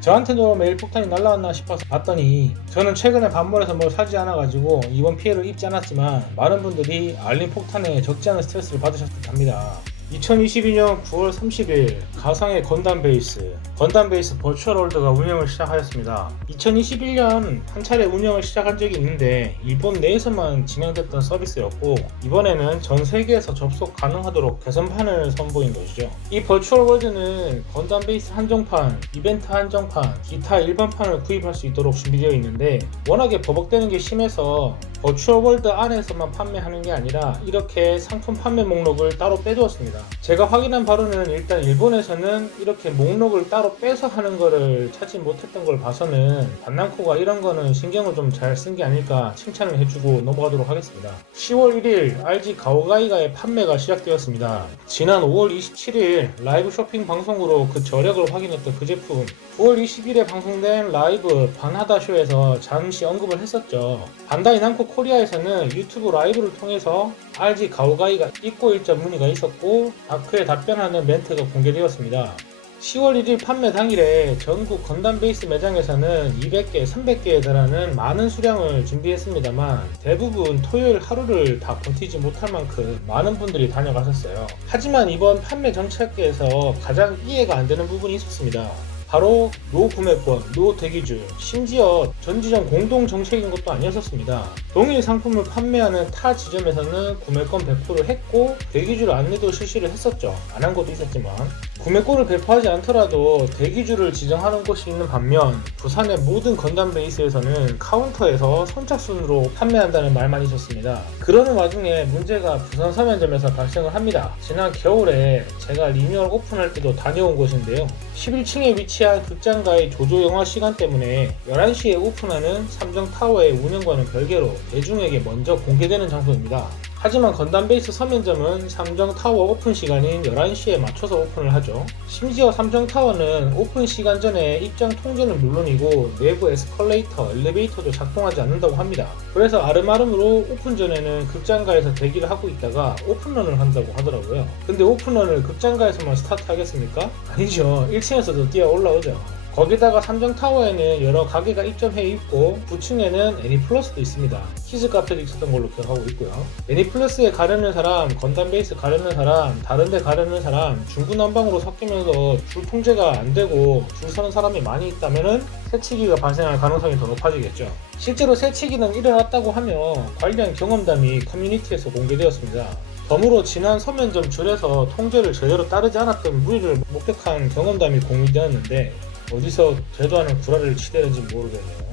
저한테도 매일 폭탄이 날라왔나 싶어서 봤더니, 저는 최근에 반몰에서 뭘 사지 않아가지고 이번 피해를 입지 않았지만 많은 분들이 알림 폭탄에 적지 않은 스트레스를 받으셨을 겁니다. 2022년 9월 30일 가상의 건담 베이스 버추얼월드가 운영을 시작하였습니다. 2021년 한 차례 운영을 시작한 적이 있는데 일본 내에서만 진행됐던 서비스였고 이번에는 전 세계에서 접속 가능하도록 개선판을 선보인 것이죠. 이 버추얼월드는 건담 베이스 한정판, 이벤트 한정판, 기타 일반판을 구입할 수 있도록 준비되어 있는데 워낙에 버벅대는 게 심해서 버추얼월드 안에서만 판매하는 게 아니라 이렇게 상품 판매 목록을 따로 빼두었습니다. 제가 확인한 바로는 일단 일본에서는 이렇게 목록을 따로 빼서 하는 거를 찾지 못했던 걸 봐서는 반남코가 이런 거는 신경을 좀 잘 쓴 게 아닐까 칭찬을 해주고 넘어가도록 하겠습니다. 10월 1일 RG 가오가이가의 판매가 시작되었습니다. 지난 5월 27일 라이브 쇼핑 방송으로 그 저력을 확인했던 그 제품 9월 20일에 방송된 라이브 바나다 쇼에서 잠시 언급을 했었죠. 반다이 남코 코리아에서는 유튜브 라이브를 통해서 RG 가오가이가 입고 일자 문의가 있었고 다크에 답변하는 멘트가 공개되었습니다. 10월 1일 판매 당일에 전국 건담 베이스 매장에서는 200개, 300개에 달하는 많은 수량을 준비했습니다만 대부분 토요일 하루를 다 버티지 못할 만큼 많은 분들이 다녀가셨어요. 하지만 이번 판매 정책에서 가장 이해가 안 되는 부분이 있었습니다. 바로 노 구매권, 노 대기줄, 심지어 전 지점 공동 정책인 것도 아니었습니다. 동일 상품을 판매하는 타 지점에서는 구매권 배포를 했고 대기줄 안내도 실시를 했었죠. 안 한 것도 있었지만 구매권을 배포하지 않더라도 대기줄을 지정하는 곳이 있는 반면 부산의 모든 건담 베이스에서는 카운터에서 선착순으로 판매한다는 말만 있었습니다. 그러는 와중에 문제가 부산 서면점에서 발생을 합니다. 지난 겨울에 제가 리뉴얼 오픈할 때도 다녀온 곳인데요. 11층에 위치한 극장가의 조조 영화 시간 때문에 11시에 오픈하는 삼정타워의 운영과는 별개로 대중에게 먼저 공개되는 장소입니다. 하지만 건담 베이스 서면점은 삼정타워 오픈 시간인 11시에 맞춰서 오픈을 하죠. 심지어 삼정타워는 오픈 시간 전에 입장 통제는 물론이고 내부 에스컬레이터, 엘리베이터도 작동하지 않는다고 합니다. 그래서 아름아름으로 오픈 전에는 극장가에서 대기를 하고 있다가 오픈런을 한다고 하더라고요. 근데 오픈런을 극장가에서만 스타트하겠습니까? 아니죠. 1층에서도 뛰어 올라오죠. 거기다가 삼정타워에는 여러 가게가 입점해 있고 부층에는 애니플러스도 있습니다. 키즈 카페도 있었던 걸로 기억하고 있고요. 애니플러스에 가려는 사람, 건담 베이스 가려는 사람, 다른데 가려는 사람 중구난방으로 섞이면서 줄 통제가 안 되고 줄 서는 사람이 많이 있다면 새치기가 발생할 가능성이 더 높아지겠죠. 실제로 새치기는 일어났다고 하며 관련 경험담이 커뮤니티에서 공개되었습니다. 덤으로 지난 서면점 줄에서 통제를 제대로 따르지 않았던 무리를 목격한 경험담이 공유되었는데 어디서 되도 않은 구라를 치대는지 모르겠네요.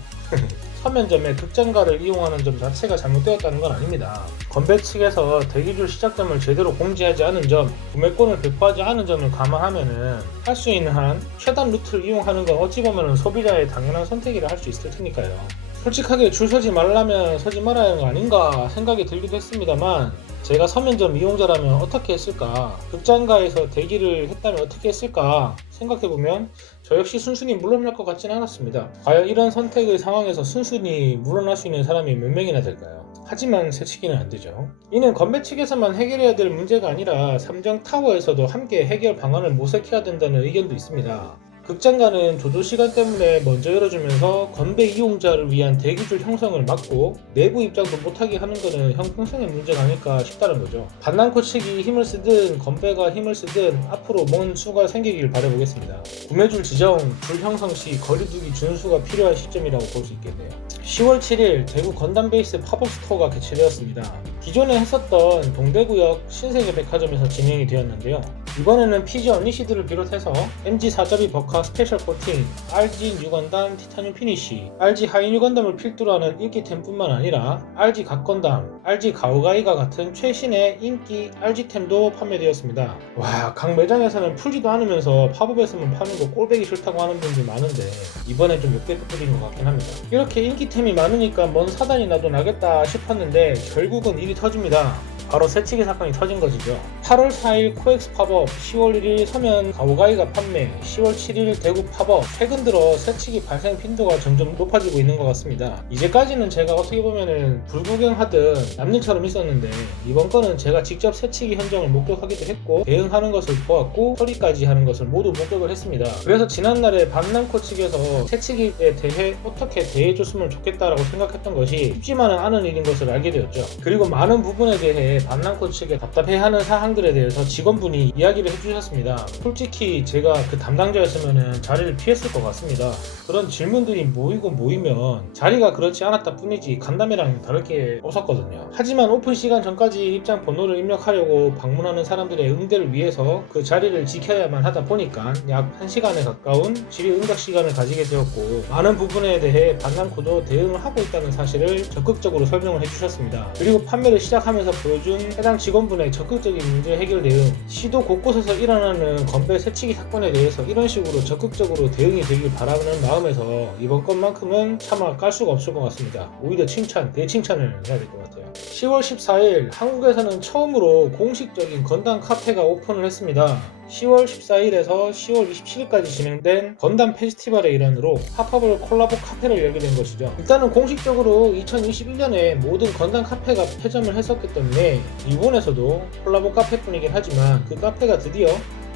서면점에 극장가를 이용하는 점 자체가 잘못되었다는 건 아닙니다. 건배 측에서 대기줄 시작점을 제대로 공지하지 않은 점, 구매권을 배포하지 않은 점을 감안하면은 할 수 있는 한 최단 루트를 이용하는 건 어찌 보면 소비자의 당연한 선택이라 할 수 있을 테니까요. 솔직하게 줄 서지 말라면 서지 말아야 하는 거 아닌가 생각이 들기도 했습니다만 제가 서면점 이용자라면 어떻게 했을까? 극장가에서 대기를 했다면 어떻게 했을까? 생각해보면 저 역시 순순히 물러날 것 같지는 않았습니다. 과연 이런 선택의 상황에서 순순히 물러날 수 있는 사람이 몇 명이나 될까요? 하지만 새치기는 안 되죠. 이는 건배 측에서만 해결해야 될 문제가 아니라 삼정타워에서도 함께 해결 방안을 모색해야 된다는 의견도 있습니다. 극장가는 조조 시간 때문에 먼저 열어주면서 건배 이용자를 위한 대기줄 형성을 막고 내부 입장도 못하게 하는 것은 형평성의 문제가 아닐까 싶다는 거죠. 반남코 측이 힘을 쓰든 건배가 힘을 쓰든 앞으로 먼 수가 생기길 바라보겠습니다. 구매줄 지정, 줄 형성 시 거리두기 준수가 필요한 시점이라고 볼 수 있겠네요. 10월 7일 대구 건담 베이스 팝업 스토어가 개최되었습니다. 기존에 했었던 동대구역 신세계 백화점에서 진행이 되었는데요. 이번에는 PG 언리시드를 비롯해서 MG 4.2 버카 스페셜 코팅, RG 뉴 건담 티타늄 피니쉬, RG 하이 뉴 건담을 필두로 하는 인기템뿐만 아니라 RG 갓건담, RG 가오가이가 같은 최신의 인기 RG템도 판매되었습니다. 와, 각 매장에서는 풀지도 않으면서 팝업에서만 파는 거 꼴배기 싫다고 하는 분들이 많은데 이번엔 좀 역대급 뿌린 것 같긴 합니다. 이렇게 인기템이 많으니까 뭔 사단이 나도 나겠다 싶었는데 결국은 일이 터집니다. 바로 새치기 사건이 터진 것이죠. 8월 4일 코엑스 팝업 팝업, 10월 1일 서면 가오가이가 판매, 10월 7일 대구 팝업. 최근 들어 새치기 발생 빈도가 점점 높아지고 있는 것 같습니다. 이제까지는 제가 어떻게 보면은 불구경하듯 남일처럼 있었는데, 이번 건은 제가 직접 새치기 현장을 목격하기도 했고 대응하는 것을 보았고 처리까지 하는 것을 모두 목격을 했습니다. 그래서 지난날에 밤남코 측에서 새치기에 대해 어떻게 대해줬으면 좋겠다라고 생각했던 것이 쉽지만은 않은 일인 것을 알게 되었죠. 그리고 많은 부분에 대해 밤남코 측에 답답해하는 사항들에 대해서 직원분이 이야기를 해주셨습니다. 솔직히 제가 그 담당자였으면 자리를 피했을 것 같습니다. 그런 질문들이 모이면 자리가 그렇지 않았다 뿐이지 간담회랑 다를 게 없었거든요. 하지만 오픈 시간 전까지 입장 번호를 입력하려고 방문하는 사람들의 응대를 위해서 그 자리를 지켜야만 하다 보니까 약 1시간에 가까운 질의응답 시간을 가지게 되었고, 많은 부분에 대해 밤남코도 대응을 하고 있다는 사실을 적극적으로 설명을 해주셨습니다. 그리고 판매를 시작하면서 보여준 해당 직원분의 적극적인 문제 해결 대응, 시도 곳곳에서 일어나는 건배 새치기 사건에 대해서 이런 식으로 적극적으로 대응이 되길 바라는 마음에서 이번 건만큼은 차마 깔 수가 없을 것 같습니다. 오히려 대칭찬을 해야 될 것 같아요. 10월 14일 한국에서는 처음으로 공식적인 건담 카페가 오픈을 했습니다. 10월 14일에서 10월 27일까지 진행된 건담 페스티벌의 일환으로 팝업을 콜라보 카페를 열게 된 것이죠. 일단은 공식적으로 2021년에 모든 건담 카페가 폐점을 했었기 때문에 일본에서도 콜라보 카페뿐이긴 하지만 그 카페가 드디어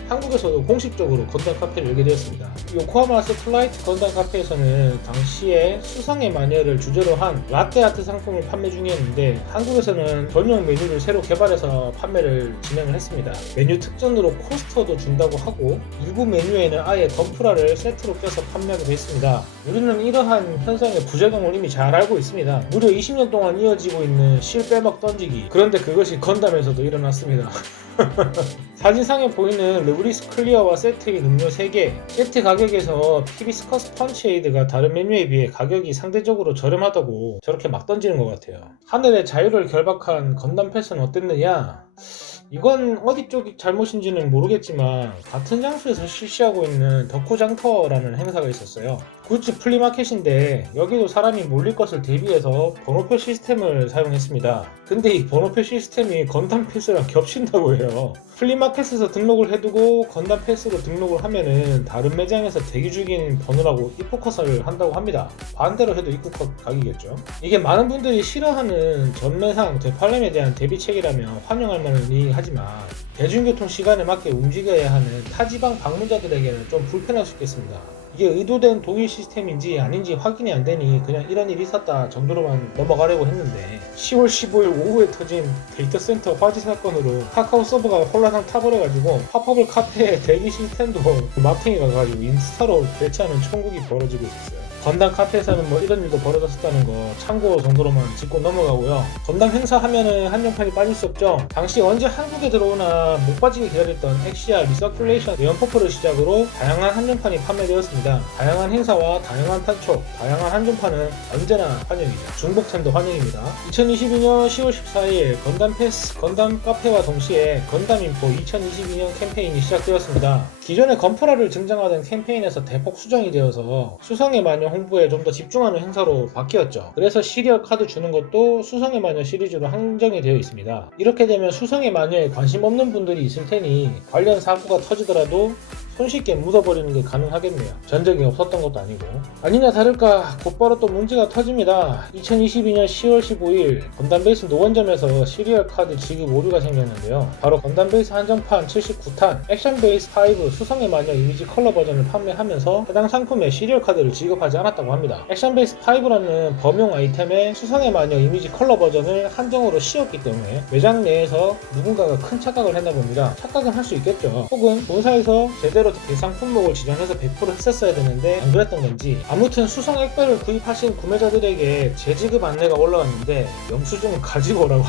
한국에서도 공식적으로 건담 카페를 열게 되었습니다. 요코하마 세틀라이트 건담 카페에서는 당시에 수상의 마녀를 주제로 한 라떼아트 상품을 판매 중이었는데, 한국에서는 전용 메뉴를 새로 개발해서 판매를 진행을 했습니다. 메뉴 특전으로 코스터도 준다고 하고 일부 메뉴에는 아예 덤프라를 세트로 껴서 판매하기도 했습니다. 우리는 이러한 현상의 부작용을 이미 잘 알고 있습니다. 무려 20년 동안 이어지고 있는 실 빼먹 던지기. 그런데 그것이 건담에서도 일어났습니다. 사진상에 보이는 르브리스 클리어와 세트의 음료 3개, 세트 가격에서 피비스커스 펀치에이드가 다른 메뉴에 비해 가격이 상대적으로 저렴하다고 저렇게 막 던지는 것 같아요. 하늘의 자유를 결박한 건담 패스는 어땠느냐? 이건 어디 쪽이 잘못인지는 모르겠지만 같은 장소에서 실시하고 있는 덕후장터라는 행사가 있었어요. 굿즈 플리마켓인데 여기도 사람이 몰릴 것을 대비해서 번호표 시스템을 사용했습니다. 근데 이 번호표 시스템이 건담 패스랑 겹친다고 해요. 플리마켓에서 등록을 해두고 건담 패스로 등록을 하면은 다른 매장에서 대기 중인 번호라고 입구컷을 한다고 합니다. 반대로 해도 입구컷 각이겠죠. 이게 많은 분들이 싫어하는 전매상 되팔렘에 대한 대비책이라면 환영할 만한 일이긴 하지만 대중교통 시간에 맞게 움직여야 하는 타지방 방문자들에게는 좀 불편할 수 있겠습니다. 이게 의도된 동일 시스템인지 아닌지 확인이 안 되니 그냥 이런 일이 있었다 정도로만 넘어가려고 했는데, 10월 15일 오후에 터진 데이터 센터 화재 사건으로 카카오 서버가 혼란상 타버려가지고 팝업을 카페에 대기 시스템도 마탱이가 가지고 인스타로 대체하는 천국이 벌어지고 있었어요. 건담 카페에서는 뭐 이런 일도 벌어졌었다는 거 참고 정도로만 짚고 넘어가고요. 건담 행사 하면은 한정판이 빠질 수 없죠. 당시 언제 한국에 들어오나 못 빠지게 기다렸던 엑시아 리서큘레이션 내연포프를 시작으로 다양한 한정판이 판매되었습니다. 다양한 행사와 다양한 판촉, 다양한 한정판은 언제나 환영이죠. 중복템도 환영입니다. 2022년 10월 14일 건담 패스, 건담 카페와 동시에 건담 인포 2022년 캠페인이 시작되었습니다. 기존에 건프라를 증정하던 캠페인에서 대폭 수정이 되어서 수성의 마녀 홍보에 좀 더 집중하는 행사로 바뀌었죠. 그래서 시리얼 카드 주는 것도 수성의 마녀 시리즈로 한정이 되어 있습니다. 이렇게 되면 수성의 마녀에 관심 없는 분들이 있을 테니 관련 사고가 터지더라도 손쉽게 묻어버리는 게 가능하겠네요. 전적이 없었던 것도 아니고. 아니나 다를까 곧바로 또 문제가 터집니다. 2022년 10월 15일 건담 베이스 노원점에서 시리얼 카드 지급 오류가 생겼는데요. 바로 건담 베이스 한정판 79탄 액션 베이스 5 수성의 마녀 이미지 컬러 버전을 판매하면서 해당 상품에 시리얼 카드를 지급하지 않았다고 합니다. 액션 베이스 5라는 범용 아이템에 수성의 마녀 이미지 컬러 버전을 한정으로 씌웠기 때문에 매장 내에서 누군가가 큰 착각을 했나 봅니다. 착각은 할 수 있겠죠. 혹은 본사에서 제대로 대상 품목을 지정해서 배포를 했었어야 되는데 안 그랬던 건지, 아무튼 수성 액배를 구입하신 구매자들에게 재지급 안내가 올라왔는데 영수증을 가지고 오라고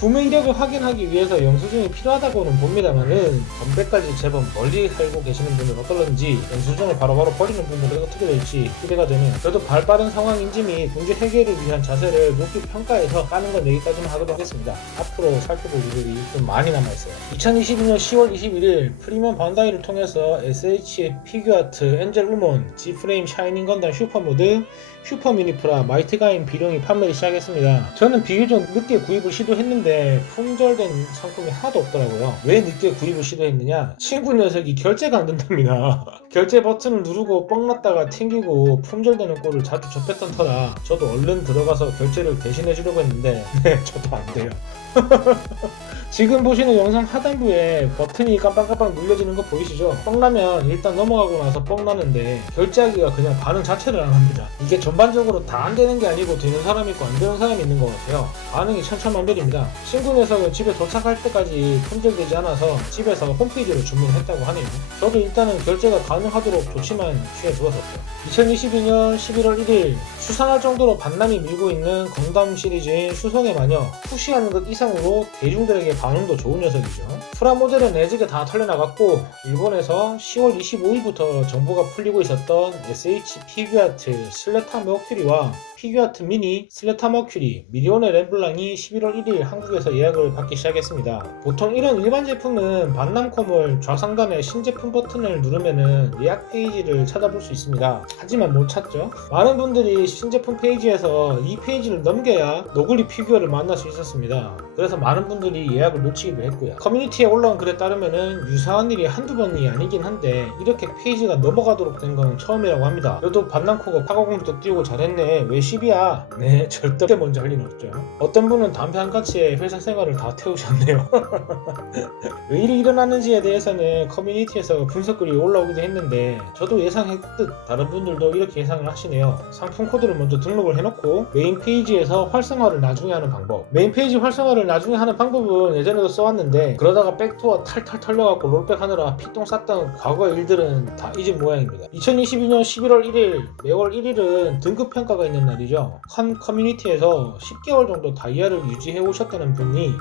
구매 이력을 확인하기 위해서 영수증이 필요하다고는 봅니다만은 건배까지 제법 멀리 살고 계시는 분은 어떨런지 영수증을 바로바로 버리는 분들은 어떻게 될지 기대가 되네요. 그래도 발빠른 상황인지 및 문제 해결을 위한 자세를 높이 평가해서 까는 건 여기까지만 하도록 하겠습니다. 앞으로 살펴볼 일들이 좀 많이 남아있어요. 2022년 10월 21일 프리미엄 반다이를 통해서 SH 피규어아트 엔젤 우먼 G프레임 샤이닝 건담 슈퍼모드 슈퍼 미니프라 마이트가인 비룡이 판매를 시작했습니다. 저는 비교적 늦게 구입을 시도했는데 품절된 상품이 하나도 없더라고요. 왜 늦게 구입을 시도했느냐? 친구 녀석이 결제가 안 된답니다. 결제 버튼을 누르고 뻥 났다가 튕기고 품절되는 꼴을 자주 접했던 터라 저도 얼른 들어가서 결제를 대신해 주려고 했는데 네, 저도 안 돼요. 지금 보시는 영상 하단부에 버튼이 깜빡깜빡 눌려지는 거 보이시죠? 뻥나면 일단 넘어가고 나서 뻥나는데 결제하기가 그냥 반응 자체를 안 합니다. 이게 전반적으로 다 안 되는 게 아니고 되는 사람이 있고 안 되는 사람이 있는 것 같아요. 반응이 천차만별입니다. 친구 녀석은 집에 도착할 때까지 품절되지 않아서 집에서 홈페이지로 주문을 했다고 하네요. 저도 일단은 결제가 가능하도록 조치만 취해두었었죠. 2022년 11월 1일 수상할 정도로 반남이 밀고 있는 건담 시리즈인 수성의 마녀, 푸시하는 것 이상으로 대중들에게 반응도 좋은 녀석이죠. 프라모델은 내지게 다 털려나갔고 일본에서 10월 25일부터 정보가 풀리고 있었던 SH 피규아트 슬레타 머큐리와 피규아트 미니 슬레타 머큐리 미리온의 렘블랑이 11월 1일 한국에서 예약을 받기 시작했습니다. 보통 이런 일반 제품은 반남컴을 좌상단의 신제품 버튼을 누르면은 예약 페이지를 찾아볼 수 있습니다. 하지만 못 찾죠. 많은 분들이 신제품 페이지에서 이 페이지를 넘겨야 너구리 피규어를 만날 수 있었습니다. 그래서 많은 분들이 예약을 놓치기도 했고요. 커뮤니티에 올라온 글에 따르면은 유사한 일이 한두 번이 아니긴 한데 이렇게 페이지가 넘어가도록 된 건 처음이라고 합니다. 그래도 반남코가 파고공도 띄우고 잘했네. 왜 10이야? 네, 절대 먼저 할 리는 없죠. 어떤 분은 담배 한 가치에 회사 생활을 다 태우셨네요. 왜 일이 일어나는지에 대해서는 커뮤니티에서 분석글이 올라오기도 했는데 저도 예상했듯 다른 분들도 이렇게 예상을 하시네요. 상품 코드를 먼저 등록을 해놓고 메인 페이지에서 활성화를 나중에 하는 방법. 메인 페이지 활성화를 나중에 하는 방법은 예전에도 써왔는데 그러다가 백도어 탈탈 털려갖고 롤백 하느라 피똥 쌌던 과거 일들은 다 잊은 모양입니다. 2022년 11월 1일 매월 1일은 등급평가가 있는 날이죠. 한 커뮤니티에서 10개월 정도 다이아를 유지해 오셨다는 분이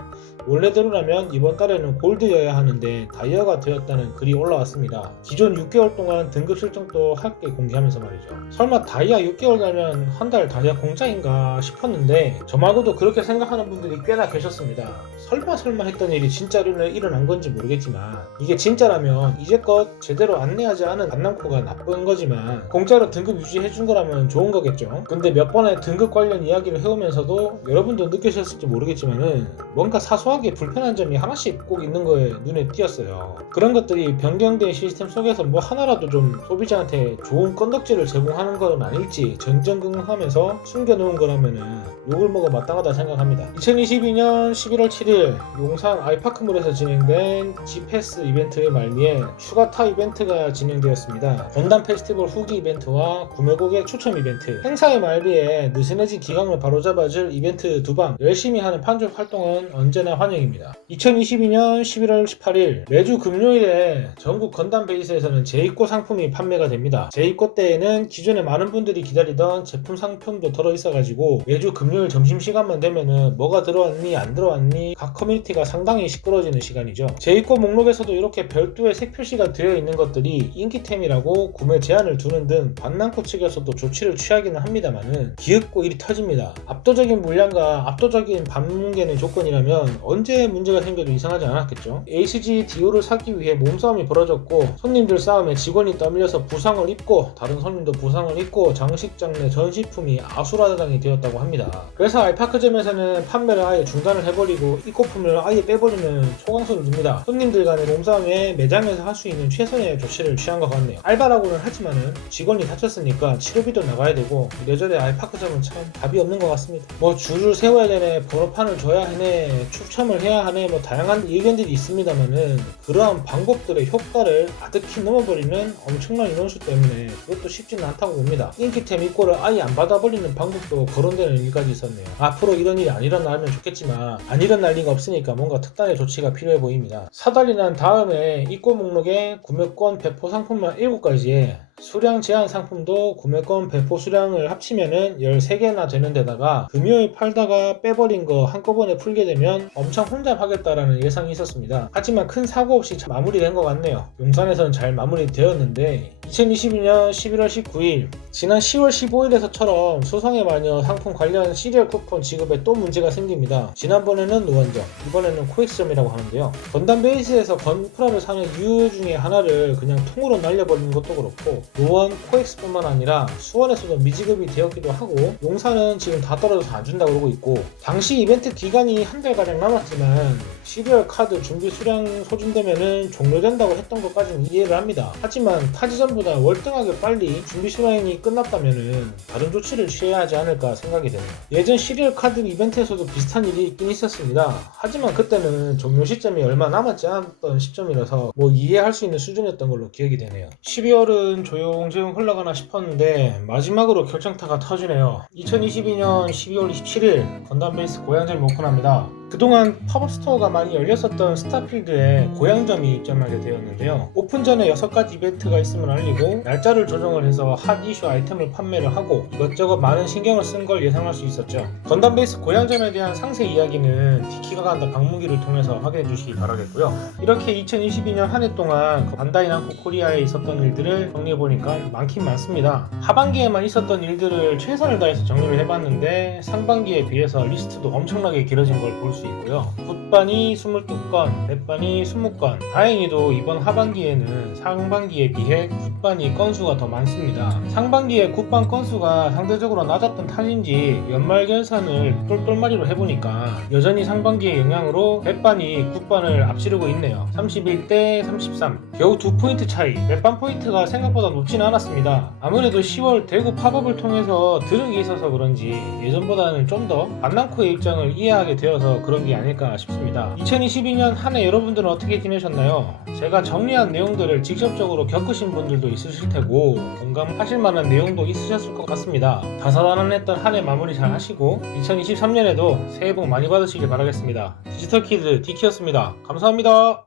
원래대로라면 이번 달에는 골드여야 하는데 다이아가 되었다는 글이 올라왔습니다. 기존 6개월 동안 등급 실적도 함께 공개하면서 말이죠. 설마 다이아 6개월 달면 한 달 다이아 공짜인가 싶었는데 저 말고도 그렇게 생각하는 분들이 꽤나 계셨습니다. 설마 했던 일이 진짜로 일어난 건지 모르겠지만 이게 진짜라면 이제껏 제대로 안내하지 않은 반남코가 나쁜 거지만 공짜로 등급 유지해준 거라면 좋은 거겠죠. 근데 몇 번의 등급 관련 이야기를 해오면서도 여러분도 느끼셨을지 모르겠지만은 뭔가 사소하게 불편한 점이 하나씩 꼭 있는 거에 눈에 띄었어요. 그런 것들이 변경된 시스템 속에서 뭐 하나라도 좀 소비자한테 좋은 건덕지를 제공하는 건 아닐지 전전긍긍하면서 숨겨놓은 거라면은 욕을 먹어 마땅하다 생각합니다. 2022년 11월 7일 용산 아이파크몰에서 진행된 G패스 이벤트의 말미에 추가타 이벤트가 진행되었습니다. 건담 페스티벌 후기 이벤트와 구매 고객 추첨 이벤트, 행사의 말미에 느슨해진 기강을 바로잡아줄 이벤트 2방, 열심히 하는 판촉 활동은 언제나 환영입니다. 2022년 11월 18일 매주 금요일에 전국 건담 베이스에서는 재입고 상품이 판매가 됩니다. 재입고 때에는 기존에 많은 분들이 기다리던 제품 상품도 들어있어가지고 매주 금요일 점심시간만 되면은 뭐가 들어왔니 안 들어왔니 각 커뮤니티가 상당히 시끄러워지는 시간이죠. 재입고 목록에서도 이렇게 별도의 색 표시가 되어 있는 것들이 인기템이라고 구매 제한을 두는 등 반남코 측에서도 조치를 취하기는 합니다만은 기획고 일이 터집니다. 압도적인 물량과 압도적인 반문계는 조건이라면 언제 문제가 생겨도 이상하지 않았겠죠. HG 디오를 사기 위해 몸싸움이 벌어졌고 손님들 싸움에 직원이 떠밀려서 부상을 입고 다른 손님도 부상을 입고 장식장 내 전시품이 아수라장이 되었다고 합니다. 그래서 알파크점에서는 판매를 아예 중단을 해버리고 입고품을 아예 빼버리는 소강서를 줍니다. 손님들 간의 몸싸움에 매장에서 할 수 있는 최선의 조치를 취한 것 같네요. 알바라고는 하지만은 직원이 다쳤으니까 치료비도 나가야 되고 이래저래 알파크점은 참 답이 없는 것 같습니다. 뭐 줄을 세워야 되네, 번호판을 줘야 하네, 추첨을 해야 하네, 뭐 다양한 의견들이 있습니다만은 그러한 방법들의 효과를 아득히 넘어버리는 엄청난 인원수 때문에 그것도 쉽지는 않다고 봅니다. 인기템 입고를 아예 안 받아버리는 방법도 거론되는 일까지 있었네요. 앞으로 이런 일이 안 일어나면 좋겠지만 안 일어날 리가 없으니까 뭔가 특단의 조치가 필요해 보입니다. 사달이 난 다음에 입고 목록에 구매권 배포 상품만 7가지에 수량 제한 상품도 구매권 배포 수량을 합치면은 13개나 되는 데다가 금요일 팔다가 빼버린 거 한꺼번에 풀게 되면 엄청 혼잡하겠다라는 예상이 있었습니다. 하지만 큰 사고 없이 잘 마무리된 것 같네요. 용산에서는 잘 마무리되었는데 2022년 11월 19일 지난 10월 15일에서처럼 수성의 마녀 상품 관련 시리얼 쿠폰 지급에 또 문제가 생깁니다. 지난번에는 노원점, 이번에는 코엑스점이라고 하는데요. 건담 베이스에서 건프라를 사는 이유 중에 하나를 그냥 통으로 날려버리는 것도 그렇고 노원, 코엑스뿐만 아니라 수원에서도 미지급이 되었기도 하고 용산은 지금 다 떨어져서 안 준다고 그러고 있고 당시 이벤트 기간이 한 달가량 남았지만 12월 카드 준비 수량 소진되면은 종료된다고 했던 것까지는 이해를 합니다. 하지만 타지전보다 월등하게 빨리 준비 수량이 끝났다면은 다른 조치를 취해야 하지 않을까 생각이 됩니다. 예전 12월 카드 이벤트에서도 비슷한 일이 있긴 있었습니다. 하지만 그때는 종료 시점이 얼마 남았지 않았던 시점이라서 뭐 이해할 수 있는 수준이었던 걸로 기억이 되네요. 12월은 조용조용 흘러가나 싶었는데 마지막으로 결정타가 터지네요. 2022년 12월 27일 건담 베이스 고양점이 오픈합니다. 그동안 팝업 스토어가 많이 열렸었던 스타필드에 고양점이 입점하게 되었는데요. 오픈 전에 6가지 이벤트가 있음을 알리고 날짜를 조정을 해서 핫 이슈 아이템을 판매를 하고 이것저것 많은 신경을 쓴 걸 예상할 수 있었죠. 건담 베이스 고양점에 대한 상세 이야기는 디키가 간다 방무기를 통해서 확인해 주시기 바라겠고요. 이렇게 2022년 한 해 동안 반다이 남코 코리아에 있었던 일들을 정리해보니까 많긴 많습니다. 하반기에만 있었던 일들을 최선을 다해서 정리를 해봤는데 상반기에 비해서 리스트도 엄청나게 길어진 걸 볼 수 있고요. 굿반이 22건, 백반이 20건. 다행히도 이번 하반기에는 상반기에 비해 굿반이 건수가 더 많습니다. 상반기에 굿반 건수가 상대적으로 낮았던 탓인지 연말 결산을 똘똘마리로 해보니까 여전히 상반기의 영향으로 백반이 굿반을 앞지르고 있네요. 31대 33. 겨우 2포인트 차이. 백반 포인트가 생각보다 높지는 않았습니다. 아무래도 10월 대구 팝업을 통해서 들은 게 있어서 그런지 예전보다는 좀 더 반남코의 입장을 이해하게 되어서 그런 게 아닐까 싶습니다. 2022년 한 해 여러분들은 어떻게 지내셨나요? 제가 정리한 내용들을 직접적으로 겪으신 분들도 있으실 테고 공감하실 만한 내용도 있으셨을 것 같습니다. 다사다난했던 한 해 마무리 잘 하시고 2023년에도 새해 복 많이 받으시길 바라겠습니다. 디지털키드 디키였습니다. 감사합니다.